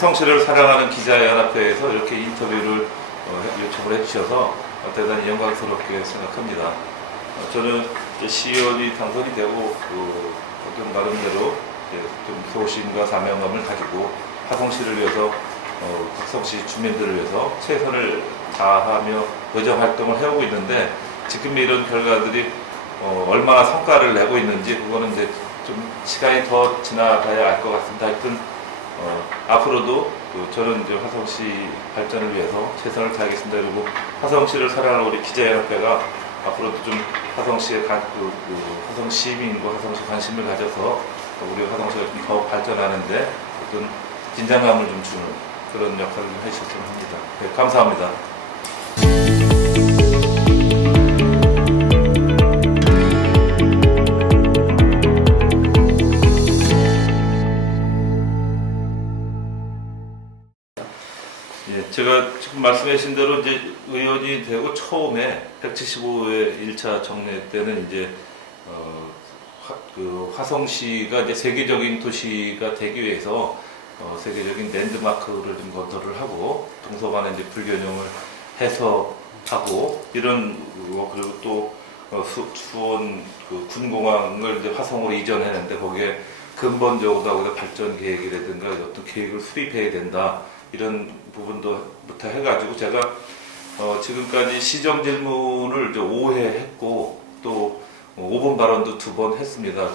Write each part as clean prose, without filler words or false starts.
화성시를 사랑하는 기자연합회에서 이렇게 인터뷰를 요청을 해주셔서 대단히 영광스럽게 생각합니다. 저는 시의원이 당선이 되고 어떤 나름대로 좀 소신과 사명감을 가지고 화성시를 위해서 화성시 주민들을 위해서 최선을 다하며 의정 활동을 해오고 있는데 지금 이런 결과들이 얼마나 성과를 내고 있는지 그거는 이제 좀 시간이 더 지나가야 알 것 같습니다. 하여튼 앞으로도 저는 이제 화성시 발전을 위해서 최선을 다하겠습니다. 그리고 화성시를 사랑하는 우리 기자연합회가 앞으로도 좀 화성시의 화성 시민과 화성시 관심을 가져서 우리 화성시가 좀 더 발전하는데 어떤 긴장감을 좀 주는 그런 역할을 해주셨으면 합니다. 네, 감사합니다. 예, 제가 지금 말씀하신 대로 이제 의원이 되고 처음에 175회 1차 정례 때는 이제 화성시가 이제 세계적인 도시가 되기 위해서 세계적인 랜드마크를 좀 건설을 하고 동서간에 이제 불균형을 해소하고 이런 그리고 또 수원 군공항을 이제 화성으로 이전했는데 거기에 근본적으로 발전 계획이라든가 어떤 계획을 수립해야 된다. 이런 부분도부터 해가지고 제가 지금까지 시정 질문을 5회 했고 또 5분 발언도 2번 했습니다.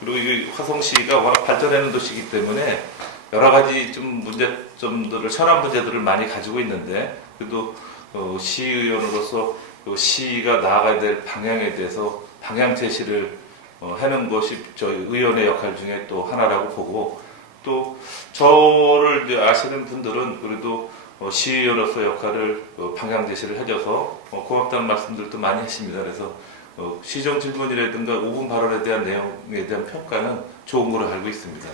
그리고 이 화성시가 워낙 발전하는 도시이기 때문에 여러 가지 좀 문제점들을 현안 문제들을 많이 가지고 있는데 그래도 시의원으로서 시가 나아가야 될 방향에 대해서 방향 제시를 하는 것이 저희 의원의 역할 중에 또 하나라고 보고. 또 저를 이제 아시는 분들은 그래도 시의원으로서 역할을 방향 제시를 해줘서 고맙다는 말씀들도 많이 하십니다. 그래서 시정 질문이라든가 5분 발언에 대한 내용에 대한 평가는 좋은 걸로 알고 있습니다.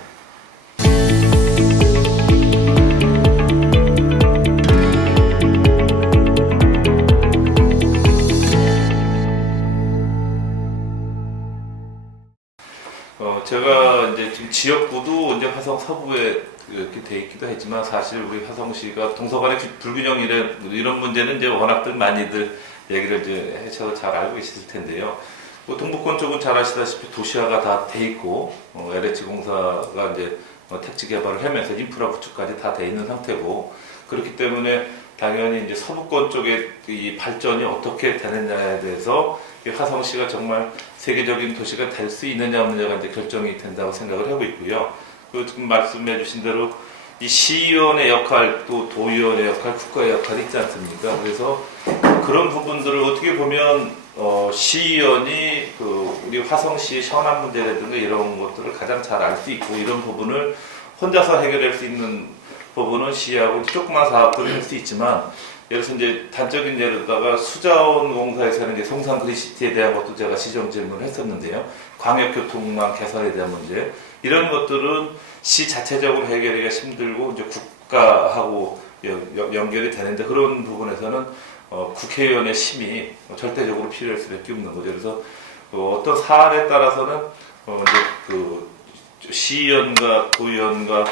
제가 이제 지금 지역구도 이제 화성 서부에 이렇게 돼 있기도 했지만 사실 우리 화성시가 동서간의 불균형 이런 문제는 이제 워낙들 많이들 얘기를 이제 해서 잘 알고 계실 텐데요. 동북권 쪽은 잘 아시다시피 도시화가 다 돼 있고 LH공사가 이제 택지 개발을 하면서 인프라 구축까지 다 돼 있는 상태고 그렇기 때문에 당연히 이제 서부권 쪽의 이 발전이 어떻게 되느냐에 대해서 화성시가 정말 세계적인 도시가 될 수 있느냐 없느냐가 이제 결정이 된다고 생각을 하고 있고요. 지금 말씀해주신 대로 이 시의원의 역할, 또 도의원의 역할, 국가의 역할이 있지 않습니까? 그래서 그런 부분들을 어떻게 보면 시의원이 우리 화성시의 현안 문제라든가 이런 것들을 가장 잘 알 수 있고 이런 부분을 혼자서 해결할 수 있는 부분은 시하고 조그만 사업들을 할 수 있지만 예를 들어서 이제 단적인 예로다가 수자원공사에서는 이제 송산 그린시티에 대한 것도 제가 시정 질문을 했었는데요. 광역교통망 개선에 대한 문제 이런 것들은 시 자체적으로 해결하기가 힘들고 이제 국가하고 연결이 되는데 그런 부분에서는 국회의원의 심이 절대적으로 필요할 수밖에 없는 거죠. 그래서 어떤 사안에 따라서는 이제 시의원과 도의원과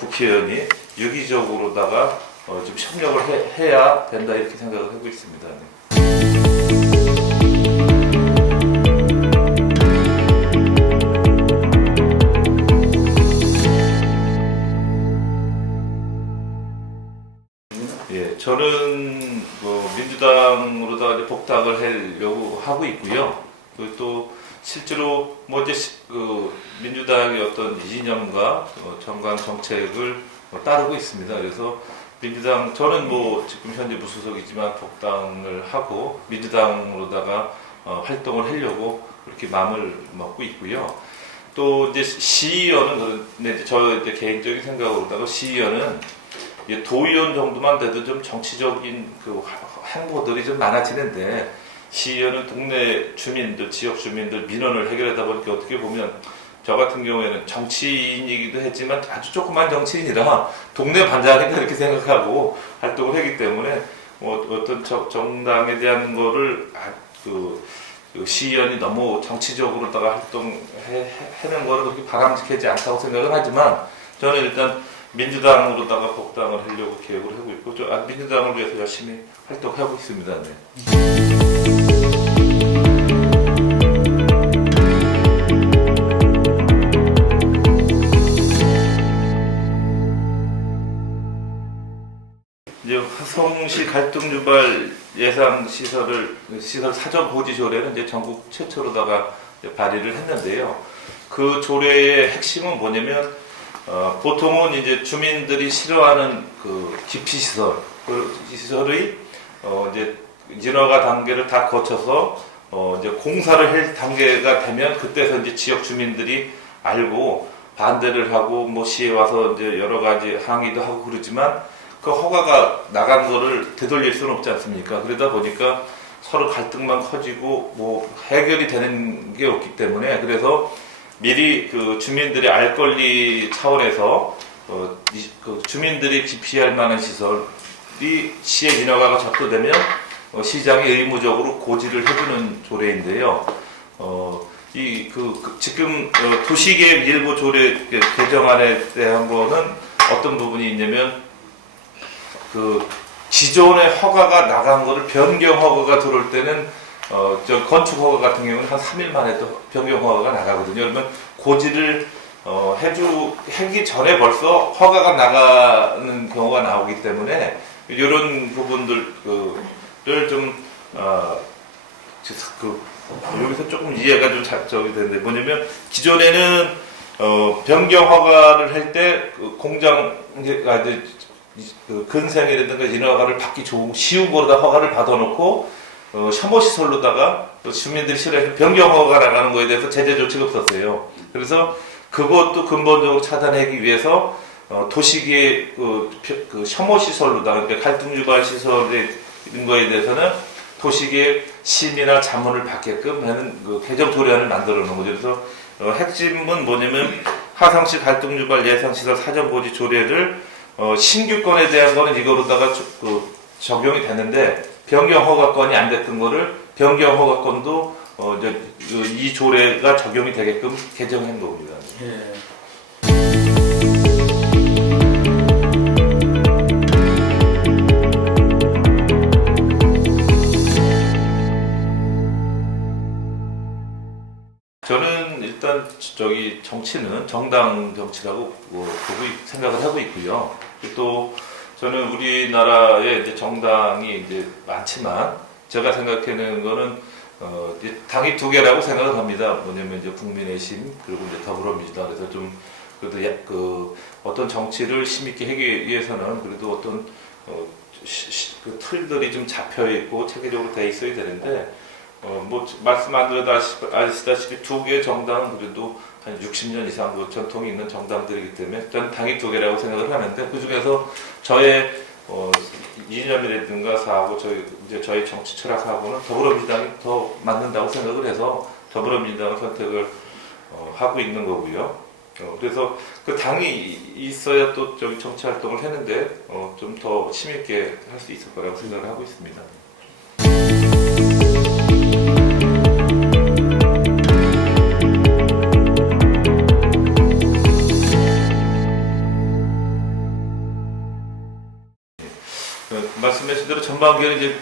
국회의원이 유기적으로다가 좀 협력을 해야 된다 이렇게 생각을 하고 있습니다. 예, 저는 민주당으로다가 이제 복당을 하려고 하고 있고요. 또 실제로 이제 민주당의 어떤 이념과 정강 정책을 따르고 있습니다. 그래서 민주당 저는 지금 현재 무소속이지만 복당을 하고 민주당으로다가 활동을 하려고 그렇게 마음을 먹고 있고요. 또 이제 시의원은 그런데 저 이제 개인적인 생각으로다가 시의원은 도의원 정도만 돼도 좀 정치적인 행보들이 좀 많아지는데 시의원은 동네 주민들, 지역 주민들 민원을 해결하다 보니까 어떻게 보면 저 같은 경우에는 정치인이기도 했지만 아주 조그만 정치인이라 동네 반장이다 이렇게 생각하고 활동을 하기 때문에 어떤 정당에 대한 거를 시의원이 너무 정치적으로다가 활동하는 거를 그렇게 바람직하지 않다고 생각을 하지만 저는 일단 민주당으로다가 복당을 하려고 계획을 하고 있고 민주당을 위해서 열심히 활동하고 있습니다. 네. 이제 화성시 갈등 유발 예상 시설 사전 고지 조례는 이제 전국 최초로다가 이제 발의를 했는데요. 그 조례의 핵심은 뭐냐면 보통은 이제 주민들이 싫어하는 그 기피 시설, 그 시설의 이제 인허가 단계를 다 거쳐서 이제 공사를 할 단계가 되면 그때서 이제 지역 주민들이 알고 반대를 하고 뭐 시에 와서 이제 여러 가지 항의도 하고 그러지만 그 허가가 나간 거를 되돌릴 수는 없지 않습니까? 그러다 보니까 서로 갈등만 커지고 뭐 해결이 되는 게 없기 때문에 그래서 미리 그 주민들이 알 권리 차원에서 그 주민들이 기피할 만한 시설이 시의 인허가가 접수되면 시장이 의무적으로 고지를 해주는 조례인데요. 지금 도시계획 일부 조례 개정안에 대한 거는 어떤 부분이 있냐면 그 기존의 허가가 나간 거를 변경 허가가 들어올 때는 저 건축 허가 같은 경우는 한 3일 만에 또 변경 허가가 나가거든요. 그러면 고지를 하기 전에 벌써 허가가 나가는 경우가 나오기 때문에 이런 부분들을 좀 여기서 조금 이해가 좀 저기 되는데 뭐냐면 기존에는 변경 허가를 할 때 공장 그 근생이라든가 인허가를 받기 쉬운 거로다 허가를 받아놓고 혐오시설로다가 주민들이 싫어해서 변경 허가가 나가는 거에 대해서 제재 조치가 없었어요. 그래서 그것도 근본적으로 차단하기 위해서 도시계획 그 혐오시설로다가 그러니까 갈등 유발 시설의 이런 거에 대해서는 도시계획 심의나 자문을 받게끔 하는 그 개정 조례안을 만들어 놓은 거죠. 그래서 핵심은 뭐냐면 화성시 갈등 유발 예상 시설 사전 고지 조례를 신규권에 대한 거는 이거로다가 적용이 됐는데 변경 허가권이 안 됐던 거를 변경 허가권도 이 조례가 적용이 되게끔 개정한 겁니다. 예. 저는 일단 정치는 정당 정치라고 생각을 하고 있고요. 또 저는 우리나라에 이제 정당이 이제 많지만 제가 생각하는 거는 이제 당이 두 개라고 생각을 합니다. 뭐냐면 이제 국민의힘 그리고 이제 더불어민주당. 그래서 좀 그래도 어떤 정치를 심있게 하기 위해서는 그래도 어떤 그 틀들이 좀 잡혀 있고 체계적으로 돼 있어야 되는데 뭐 말씀 안 드려도 아시다시피 두 개의 정당은 그래도 한 60년 이상 그 전통이 있는 정당들이기 때문에 저는 당이 두 개라고 생각을 하는데 그 중에서 저의 이념이라든가 사하고 저희 정치 철학하고는 더불어민주당이 더 맞는다고 생각을 해서 더불어민주당을 선택을 하고 있는 거고요. 그래서 그 당이 있어야 또 정치 활동을 했는데 좀 더 심있게 할 수 있을 거라고 생각을 하고 있습니다. 말씀하신 대로 전반기에는 이제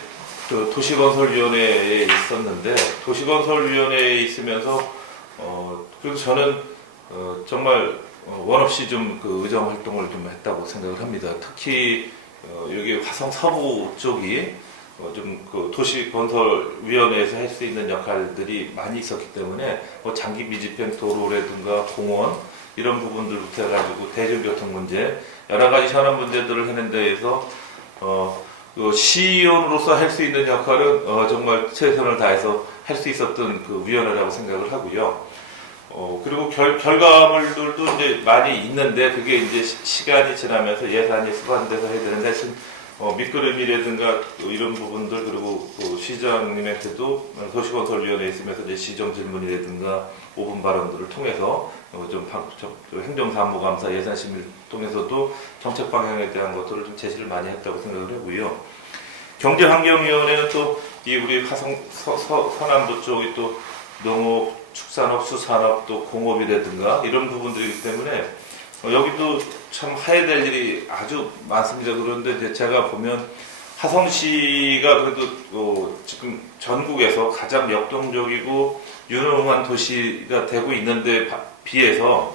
도시건설위원회에 있었는데 도시건설위원회에 있으면서 그래서 저는 정말 원 없이 좀 그 의정 활동을 좀 했다고 생각을 합니다. 특히 여기 화성 서부 쪽이 좀 그 도시건설위원회에서 할 수 있는 역할들이 많이 있었기 때문에 뭐 장기 미집행 도로라든가 공원 이런 부분들부터 해가지고 대중교통 문제 여러 가지 현안 문제들을 하는 데에서 시의원으로서 할 수 있는 역할은 정말 최선을 다해서 할 수 있었던 그 위원회라고 생각을 하고요. 그리고 결과물들도 이제 많이 있는데 그게 이제 시간이 지나면서 예산이 수반돼서 해야 되는데 지금 밑그림이라든가 이런 부분들 그리고 시장님한테도 도시건설위원회에 있으면서 이제 시정 질문이라든가 5분 발언들을 통해서 좀 행정사무감사 예산심의를 통해서도 정책 방향에 대한 것들을 좀 제시를 많이 했다고 생각을 하고요. 경제환경위원회는 또 이 우리 화성 서남부 쪽이 또 농업, 축산업, 수산업 또 공업이라든가 이런 부분들이기 때문에 여기도 참 해야 될 일이 아주 많습니다. 그런데 이제 제가 보면 화성시가 그래도 지금 전국에서 가장 역동적이고 유능한 도시가 되고 있는데 비해서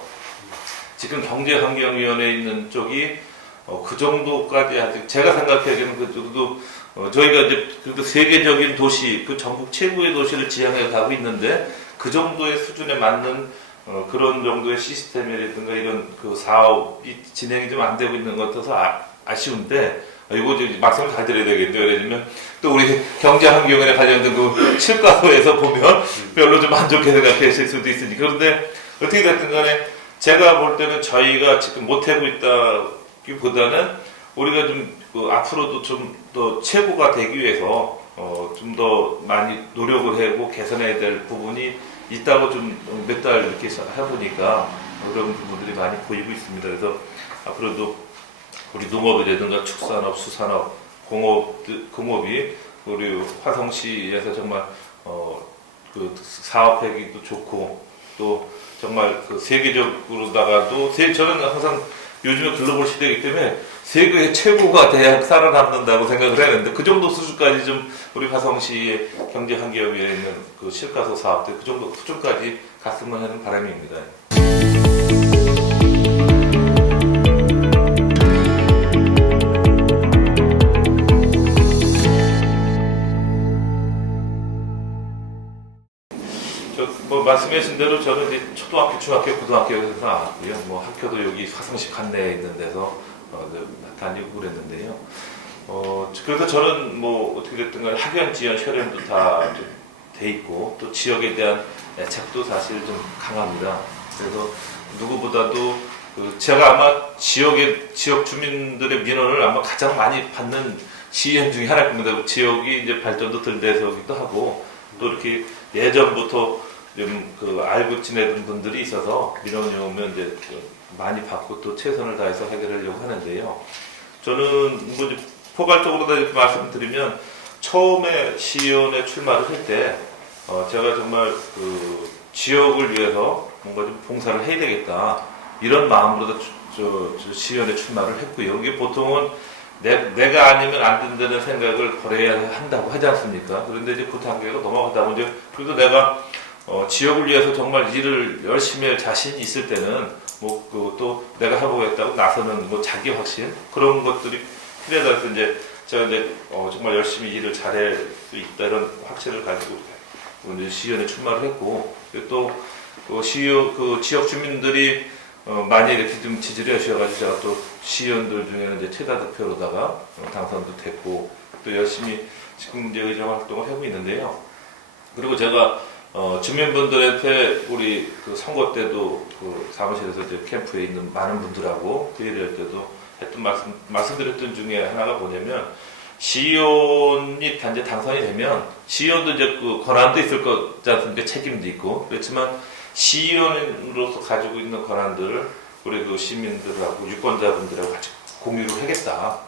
지금 경제환경위원회에 있는 쪽이 그 정도까지 아직 제가 생각하기에는 그래도 저희가 이제 그래도 세계적인 도시, 그 전국 최고의 도시를 지향해 가고 있는데 그 정도의 수준에 맞는 그런 정도의 시스템이라든가 이런 그 사업이 진행이 좀 안 되고 있는 것 같아서 아쉬운데 이거 좀 말씀을 잘 드려야 되겠네요. 예를 들면 또 우리 경제환경에 관련된 그 실과서에서 보면 별로 좀 안 좋게 생각하실 수도 있으니까. 그런데 어떻게 됐든 간에 제가 볼 때는 저희가 지금 못하고 있다기보다는 우리가 좀 앞으로도 좀 더 최고가 되기 위해서 좀 더 많이 노력을 하고 개선해야 될 부분이 있다고 좀 몇 달 이렇게 해보니까 그런 부분들이 많이 보이고 있습니다. 그래서 앞으로도 우리 농업이라든가 축산업, 수산업, 공업이 우리 화성시에서 정말 그 사업하기도 좋고 또 정말 그 세계적으로다가도 저는 항상 요즘에 글로벌 시대이기 때문에 세계 최고가 돼야 살아남는다고 생각을 했는데 그 정도 수준까지 좀 우리 화성시의 경제환경위에 있는 그 실과서 사업들 그 정도 수준까지 갔으면 하는 바람입니다. 말씀하신 대로 저는 이제 초등학교, 중학교, 고등학교에서 나왔고요. 학교도 여기 화성시 관내에 있는 데서 다니고 그랬는데요. 그래서 저는 어떻게 됐든 간에 학연, 지연, 혈연도 다 돼 있고 또 지역에 대한 애착도 사실 좀 강합니다. 그래서 누구보다도 제가 아마 지역 주민들의 민원을 아마 가장 많이 받는 시의원 중에 하나일 겁니다. 지역이 이제 발전도 덜 돼서기도 하고 또 이렇게 예전부터 좀 알고 지내던 분들이 있어서 민원이 오면 이제 많이 받고 또 최선을 다해서 해결하려고 하는데요. 저는 이제 포괄적으로 다 이렇게 말씀드리면 처음에 시의원에 출마를 할 때 제가 정말 그 지역을 위해서 뭔가 좀 봉사를 해야 되겠다 이런 마음으로 시의원에 출마를 했고요. 이게 보통은 내가 아니면 안 된다는 생각을 버려야 한다고 하지 않습니까? 그런데 이제 그 단계가 넘어가다 보니 그래도 내가 지역을 위해서 정말 일을 열심히 할 자신이 있을 때는 또 내가 해보겠다고 나서는 자기 확신 그런 것들이 필요하다 해서 이제 제가 이제 정말 열심히 일을 잘할 수 있다 이런 확신을 가지고 이제 시의원에 출마를 했고 또 지역 주민들이 많이 이렇게 좀 지지를 해주셔가지고 제가 또 시의원들 중에는 이제 최다 득표로다가 당선도 됐고 또 열심히 지금 이제 의정 활동을 하고 있는데요. 그리고 제가 주민분들한테 우리 선거 때도 사무실에서 이제 캠프에 있는 많은 분들하고 회의를 할 때도 했던 말씀드렸던 중에 하나가 뭐냐면 시의원이 단지 당선이 되면 시의원도 이제 권한도 있을 거지 않습니까? 책임도 있고 그렇지만 시의원으로서 가지고 있는 권한들을 우리 시민들하고 유권자분들하고 같이 공유를 하겠다.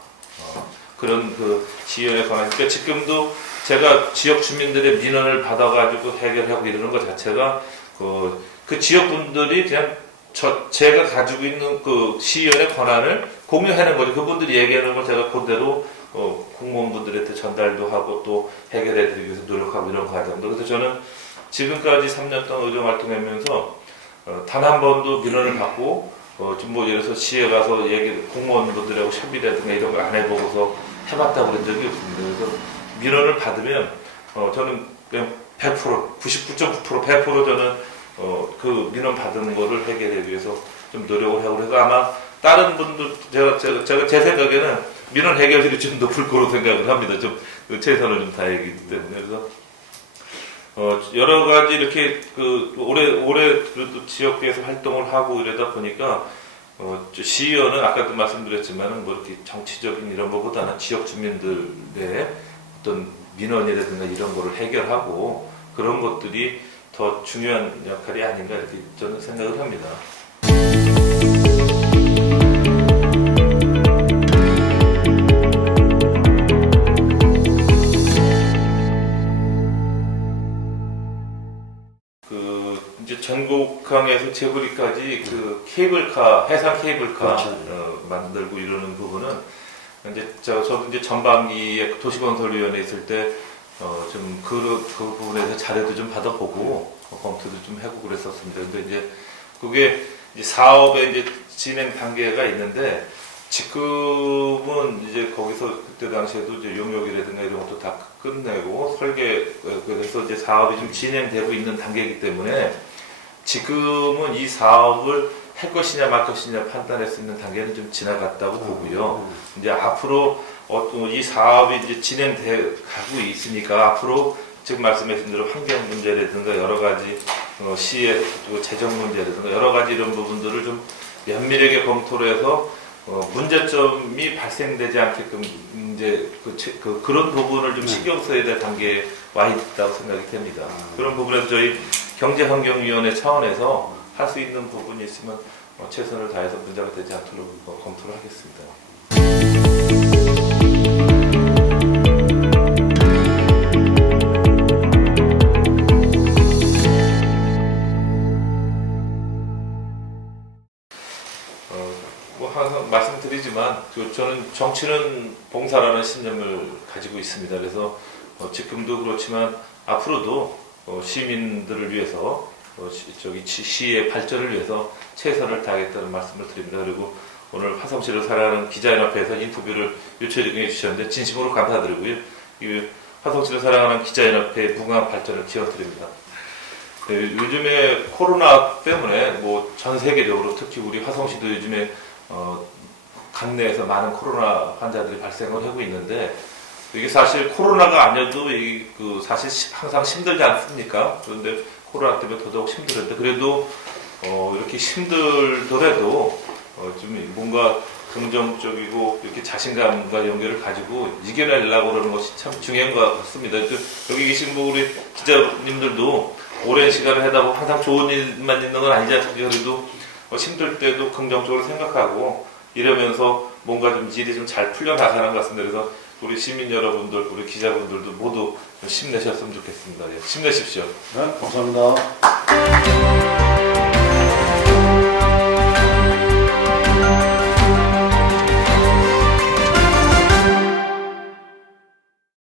그런 시의원의 권한. 그러니까 지금도 제가 지역 주민들의 민원을 받아가지고 해결하고 이러는 것 자체가 그 지역 분들이 그냥 제가 가지고 있는 시의원의 권한을 공유하는 거죠. 그분들이 얘기하는 걸 제가 그대로 공무원분들한테 전달도 하고 또 해결해드리기 위해서 노력하고 이런 과정들. 그래서 저는 지금까지 3년 동안 의정 활동하면서 단 한 번도 민원을 받고 예를 들어서 시에 가서 공무원분들하고 협의라든가 이런 걸 안 해보고서 해봤다고 그런 적이 없습니다. 그래서 민원을 받으면 저는 그냥 100%, 99.9% 100% 저는 그 민원 받은 거를 해결하기 위해서 좀 노력을 하고 그래서 아마 다른 분들 제가 제 생각에는 민원 해결률이 좀 높을 거로 생각을 합니다. 좀 최선을 좀 다하기 때문에 그래서 여러 가지 이렇게 올해 그래도 지역에서 활동을 하고 이러다 보니까 시의원은 아까도 말씀드렸지만은 이렇게 정치적인 이런 것보다는 지역 주민들의 어떤 민원이라든가 이런 거를 해결하고 그런 것들이 더 중요한 역할이 아닌가 이렇게 저는 생각을 합니다. 이제 전국 북한에서 제부리까지 그 케이블카, 해상 케이블카 그렇죠. 만들고 이러는 부분은 이제 저도 이제 전반기에 도시건설위원회 있을 때 좀 그 부분에서 자료도 좀 받아보고 검토도 좀 해보고 그랬었습니다. 근데 이제 그게 이제 사업의 이제 진행 단계가 있는데 지금은 이제 거기서 그때 당시에도 이제 용역이라든가 이런 것도 다 끝내고 설계 그래서 이제 사업이 좀 진행되고 있는 단계이기 때문에 지금은 이 사업을 할 것이냐 말 것이냐 판단할 수 있는 단계는 좀 지나갔다고 보고요. 이제 앞으로 이 사업이 이제 진행돼 가고 있으니까 앞으로 지금 말씀하신 대로 환경 문제라든가 여러 가지 시의 재정 문제라든가 여러 가지 이런 부분들을 좀 면밀하게 검토를 해서 문제점이 발생되지 않게끔 이제 그런 부분을 좀 신경 써야 될 단계에 와 있다고 생각이 됩니다. 그런 부분에서 저희 경제환경위원회 차원에서 할 수 있는 부분이 있으면 최선을 다해서 문제가 되지 않도록 검토를 하겠습니다. 뭐 항상 말씀드리지만 저는 정치는 봉사라는 신념을 가지고 있습니다. 그래서 지금도 그렇지만 앞으로도 시민들을 위해서 시의 발전을 위해서 최선을 다하겠다는 말씀을 드립니다. 그리고 오늘 화성시를 사랑하는 기자연합회에서 인터뷰를 요청해 주셨는데 진심으로 감사드리고요. 이 화성시를 사랑하는 기자연합회의 무궁한 발전을 기원드립니다. 네, 요즘에 코로나 때문에 뭐 전 세계적으로 특히 우리 화성시도 요즘에 강내에서 많은 코로나 환자들이 발생을 하고 있는데 이게 사실 코로나가 아니어도 사실 항상 힘들지 않습니까? 그런데 코로나 때문에 더더욱 힘들었는데 그래도 이렇게 힘들더라도 좀 뭔가 긍정적이고 이렇게 자신감과 연결을 가지고 이겨내려고 그러는 것이 참 중요한 것 같습니다. 여기 계신 우리 기자님들도 오랜 시간을 하다 보면 항상 좋은 일만 있는 건 아니지 않습니까? 그래도 힘들 때도 긍정적으로 생각하고 이러면서 뭔가 좀 일이 좀 잘 풀려나가는 것 같습니다. 그래서 우리 시민 여러분들, 우리 기자분들도 모두 힘내셨으면 좋겠습니다. 예, 힘내십시오. 네, 감사합니다.